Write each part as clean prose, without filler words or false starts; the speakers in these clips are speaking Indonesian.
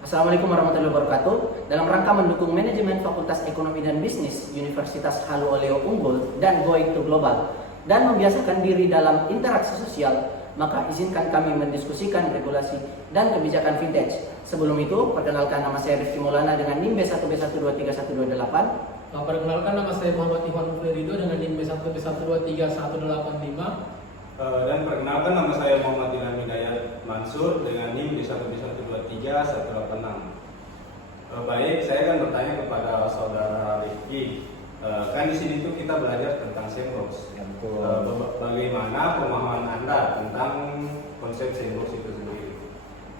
Assalamualaikum warahmatullahi wabarakatuh. Dalam rangka mendukung manajemen Fakultas Ekonomi dan Bisnis Universitas Halu Oleo Unggul dan Going to Global dan membiasakan diri dalam interaksi sosial, maka izinkan kami mendiskusikan regulasi dan kebijakan vintage. Sebelum itu, perkenalkan nama saya Rifki Maulana dengan NIM B1B1231128. Perkenalkan, nama saya Muhammad Iwan Florido dengan NIM B1B1231185. Dan perkenalkan, nama saya Muhammad Ilham Hidayat Mansur dengan NIM B1B1231186. Baik, saya akan bertanya kepada saudara Rifki. Kan di sini tuh kita belajar tentang sandbox. Bagaimana pemahaman Anda tentang konsep sandbox itu sendiri?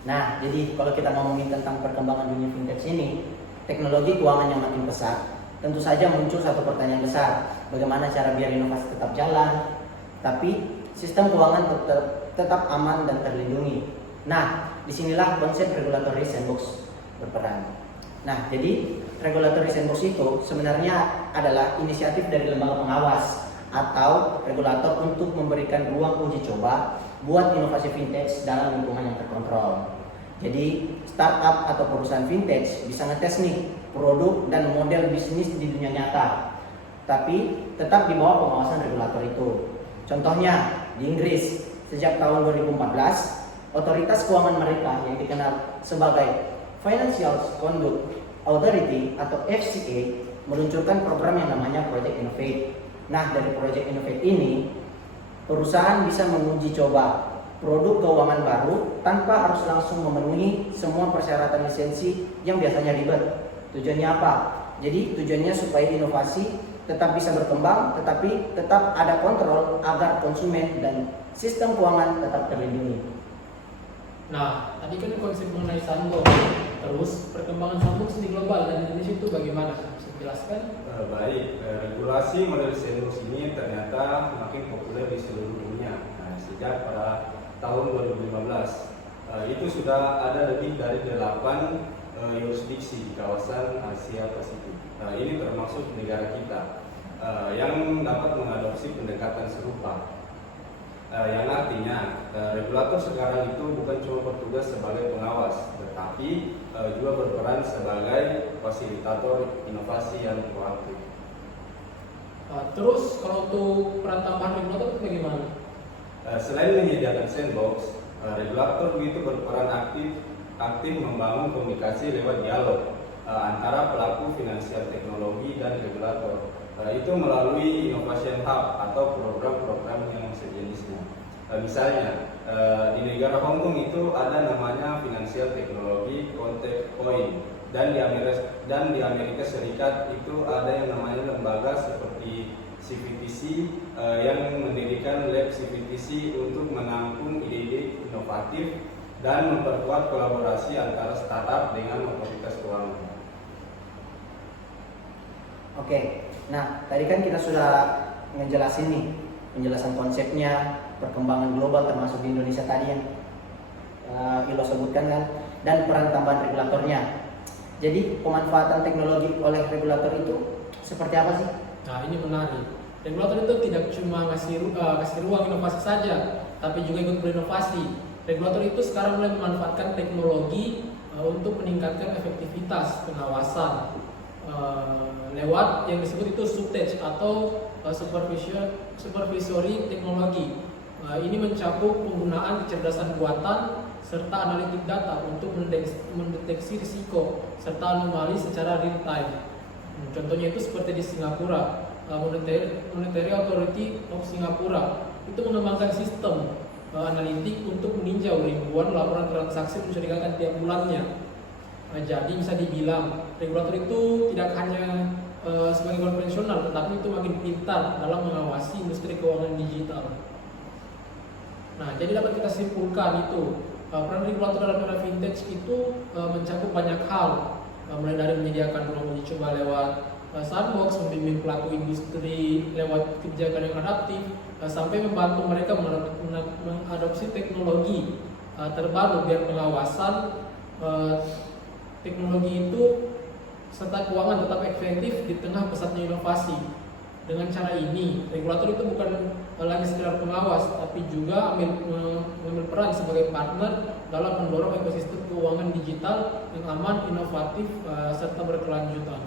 Nah, jadi kalau kita ngomongin tentang perkembangan dunia vintage ini, teknologi keuangan yang makin pesat, tentu saja muncul satu pertanyaan besar. Bagaimana cara biar inovasi tetap jalan, tapi sistem keuangan tetap aman dan terlindungi. Nah, disinilah konsep regulatory sandbox berperan. Nah, jadi regulatory sandbox itu sebenarnya adalah inisiatif dari lembaga pengawas atau regulator untuk memberikan ruang uji coba buat inovasi vintage dalam lingkungan yang terkontrol. Jadi, startup atau perusahaan vintage bisa ngetes nih produk dan model bisnis di dunia nyata, tapi tetap di bawah pengawasan regulator itu. Contohnya, di Inggris, sejak tahun 2014, otoritas keuangan mereka yang dikenal sebagai Financial Conduct Authority atau FCA meluncurkan program yang namanya Project Innovate. Nah, dari Project Innovate ini, perusahaan bisa menguji coba produk keuangan baru tanpa harus langsung memenuhi semua persyaratan lisensi yang biasanya ribet. Tujuannya apa? Jadi tujuannya supaya inovasi tetap bisa berkembang, tetapi tetap ada kontrol agar konsumen dan sistem keuangan tetap terlindungi. Nah, tadi kan konsep mengenai sandbox. Terus perkembangan sandbox di global dan Indonesia itu bagaimana? Bisa dijelaskan? Baik, regulasi model sandbox ini ternyata makin populer di seluruh dunia. Sejak pada tahun 2015, itu sudah ada lebih dari 8 yurisdiksi di kawasan Asia Pasifik. Ini termasuk negara kita yang dapat mengadopsi pendekatan serupa. Yang artinya regulator sekarang itu bukan cuma bertugas sebagai pengawas, tetapi juga berperan sebagai fasilitator inovasi yang proaktif. Terus kalau untuk peran tambahan regulator itu bagaimana? Selain menyediakan sandbox, regulator itu berperan aktif membangun komunikasi lewat dialog antara pelaku finansial teknologi dan regulator. Itu melalui Innovation Hub atau program-program yang sejenisnya. Misalnya di negara Hong Kong itu ada namanya Financial Technology Contact Point, dan di Amerika Serikat itu ada yang namanya lembaga seperti CVTC yang mendirikan lab CVTC untuk menampung ide-ide inovatif dan memperkuat kolaborasi antara startup dengan otoritas keuangan. Oke, nah tadi kan kita sudah ngejelasin nih penjelasan konsepnya, perkembangan global termasuk di Indonesia tadi yang Ilo sebutkan kan, dan peran tambahan regulatornya. Jadi pemanfaatan teknologi oleh regulator itu seperti apa sih? Nah, ini menarik. Regulator itu tidak cuma kasih ruang inovasi saja, tapi juga ikut berinovasi. Regulator itu sekarang mulai memanfaatkan teknologi untuk meningkatkan efektivitas pengawasan lewat yang disebut itu subtech atau supervisory teknologi. Ini mencakup penggunaan kecerdasan buatan serta analitik data untuk mendeteksi risiko serta anomali secara real time. Contohnya itu seperti di Singapura, Monetary Authority of Singapura itu mengembangkan sistem analitik untuk meninjau ribuan laporan transaksi mencurigakan tiap bulannya. Jadi bisa dibilang regulator itu tidak hanya sebagai konvensional, tetapi itu makin pintar dalam mengawasi industri keuangan digital. Nah, jadi dapat kita simpulkan itu peran regulator dalam era vintage itu mencakup banyak hal, mulai dari menyediakan ruang uji coba lewat sandbox, membimbing pelaku industri lewat kebijakan yang adaptif, sampai membantu mereka mengadopsi teknologi terbaru biar pengawasan teknologi itu serta keuangan tetap efektif di tengah pesatnya inovasi. Dengan cara ini, regulator itu bukan lagi sekedar pengawas, tapi juga mengambil peran sebagai partner dalam mendorong ekosistem keuangan digital yang aman, inovatif, serta berkelanjutan.